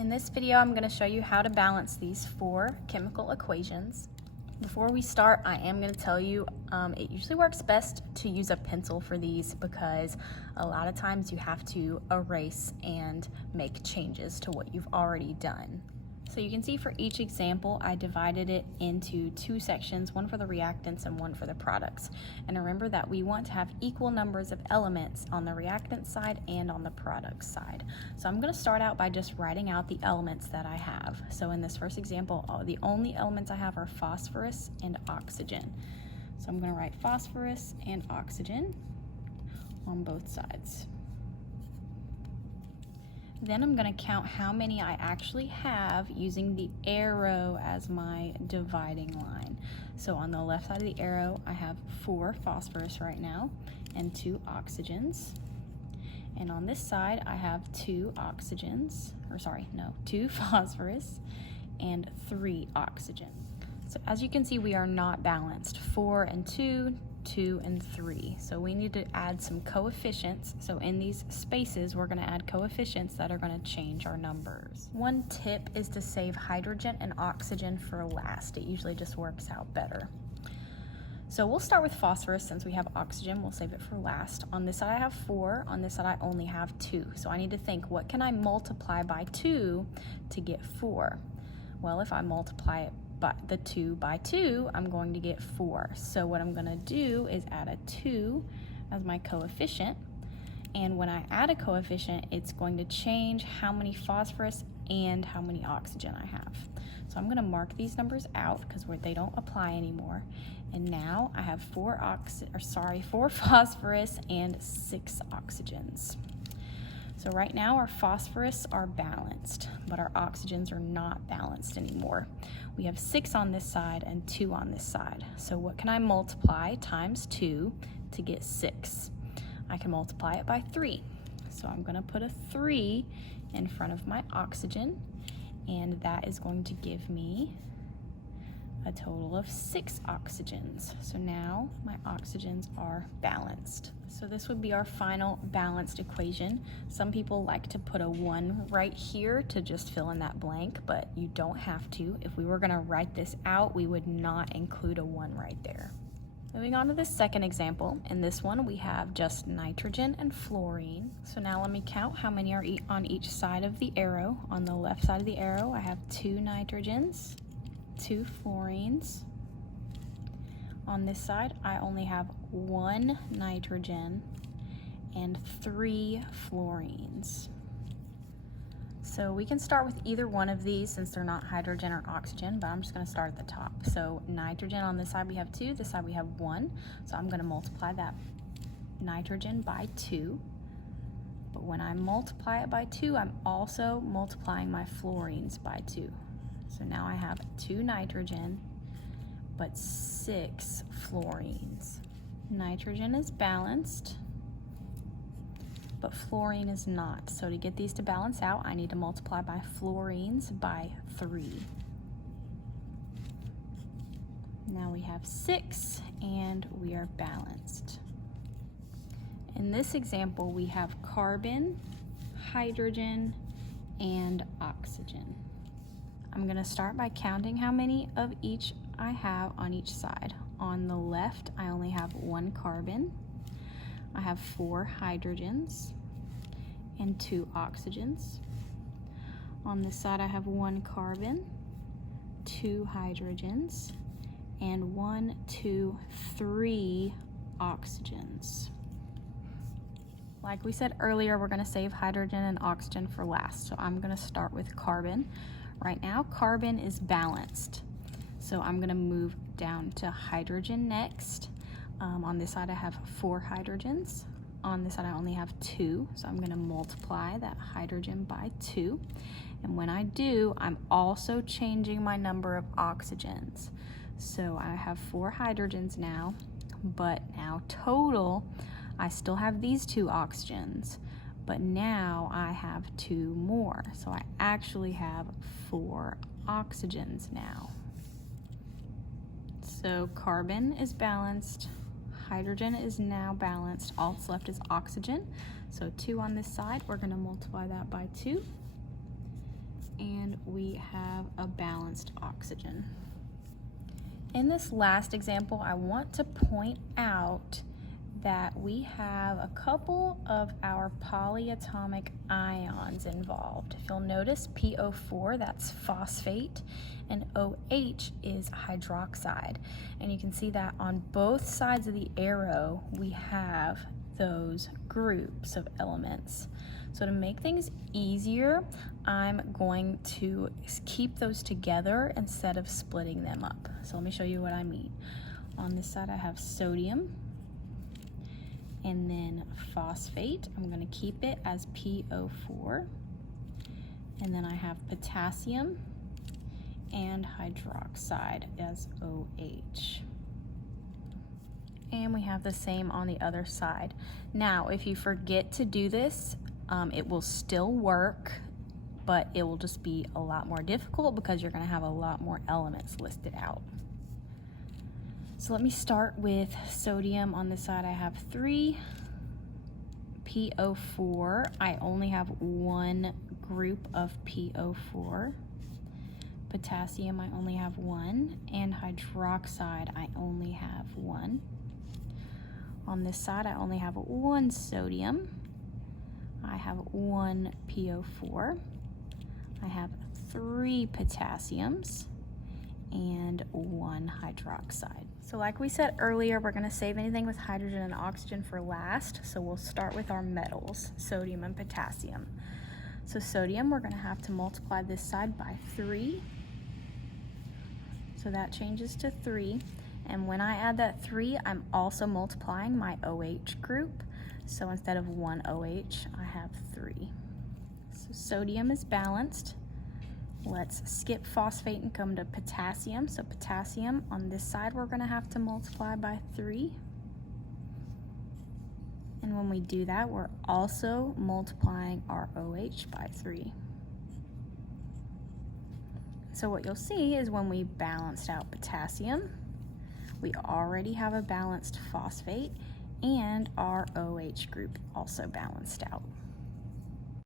In this video, I'm going to show you how to balance these 4 chemical equations. Before we start, I am going to tell you it usually works best to use a pencil for these because a lot of times you have to erase and make changes to what you've already done. So you can see for each example, I divided it into 2 sections, one for the reactants and one for the products. And remember that we want to have equal numbers of elements on the reactant side and on the product side. So I'm going to start out by just writing out the elements that I have. So in this first example, the only elements I have are phosphorus and oxygen. So I'm going to write phosphorus and oxygen on both sides. Then I'm going to count how many I actually have using the arrow as my dividing line. So on the left side of the arrow, I have 4 phosphorus right now and 2 oxygens. And on this side, I have 2 phosphorus and 3 oxygen. So as you can see, we are not balanced. 4 and 2, 2 and 3. So we need to add some coefficients. So in these spaces, we're going to add coefficients that are going to change our numbers. One tip is to save hydrogen and oxygen for last. It usually just works out better. So we'll start with phosphorus. Since we have oxygen, we'll save it for last. On this side I have 4, on this side I only have 2. So I need to think, what can I multiply by 2 to get 4? Well, if I multiply it by the 2 by 2, I'm going to get 4. So what I'm going to do is add a 2 as my coefficient. And when I add a coefficient, it's going to change how many phosphorus and how many oxygen I have. So I'm going to mark these numbers out because they don't apply anymore. And now I have 4 phosphorus and 6 oxygens. So right now our phosphorus are balanced, but our oxygens are not balanced anymore. We have 6 on this side and 2 on this side. So what can I multiply times 2 to get 6? I can multiply it by 3. So I'm going to put a 3 in front of my oxygen, and that is going to give me a total of 6 oxygens. So now my oxygens are balanced. So this would be our final balanced equation. Some people like to put a 1 right here to just fill in that blank, but you don't have to. If we were going to write this out, we would not include a 1 right there. Moving on to the second example. In this one, we have just nitrogen and fluorine. So now let me count how many are on each side of the arrow. On the left side of the arrow, I have 2 nitrogens, 2 fluorines. On this side, I only have 1 nitrogen and 3 fluorines. So we can start with either one of these since they're not hydrogen or oxygen, but I'm just going to start at the top. So nitrogen, on this side we have 2, this side we have 1. So I'm going to multiply that nitrogen by 2. But when I multiply it by 2, I'm also multiplying my fluorines by 2. So now I have 2 nitrogen, but 6 fluorines. Nitrogen is balanced, but fluorine is not. So to get these to balance out, I need to multiply by fluorines by 3. Now we have 6, and we are balanced. In this example, we have carbon, hydrogen, and oxygen. I'm going to start by counting how many of each I have on each side. On the left, I only have 1 carbon. I have 4 hydrogens and 2 oxygens. On this side, I have 1 carbon, 2 hydrogens, and 3 oxygens. Like we said earlier, we're going to save hydrogen and oxygen for last. So I'm going to start with carbon. Right now, carbon is balanced. So I'm going to move down to hydrogen next. On this side, I have 4 hydrogens. On this side, I only have 2. So I'm going to multiply that hydrogen by 2. And when I do, I'm also changing my number of oxygens. So I have 4 hydrogens now, but now total, I still have these 2 oxygens. But now I have 2 more. So I actually have 4 oxygens now. So carbon is balanced, hydrogen is now balanced, all that's left is oxygen. So 2 on this side, we're going to multiply that by 2. and we have a balanced oxygen. In this last example, I want to point out that we have a couple of our polyatomic ions involved. If you'll notice, PO4, that's phosphate, and OH is hydroxide. And you can see that on both sides of the arrow, we have those groups of elements. So to make things easier, I'm going to keep those together instead of splitting them up. So let me show you what I mean. On this side, I have sodium, and then phosphate. I'm going to keep it as PO4. And then I have potassium and hydroxide as OH. And we have the same on the other side. Now, if you forget to do this, it will still work, but it will just be a lot more difficult because you're going to have a lot more elements listed out. So let me start with sodium. On this side I have 3. PO4, I only have one group of PO4. Potassium, I only have 1. And hydroxide, I only have 1. On this side I only have 1 sodium. I have 1 PO4. I have 3 potassiums and 1 hydroxide. So like we said earlier, we're going to save anything with hydrogen and oxygen for last. So we'll start with our metals, sodium and potassium. So sodium, we're going to have to multiply this side by 3. So that changes to 3. And when I add that 3, I'm also multiplying my OH group. So instead of 1 OH, I have 3. So sodium is balanced. Let's skip phosphate and come to potassium. So potassium, on this side, we're going to have to multiply by 3. And when we do that, we're also multiplying our OH by 3. So what you'll see is when we balanced out potassium, we already have a balanced phosphate, and our OH group also balanced out.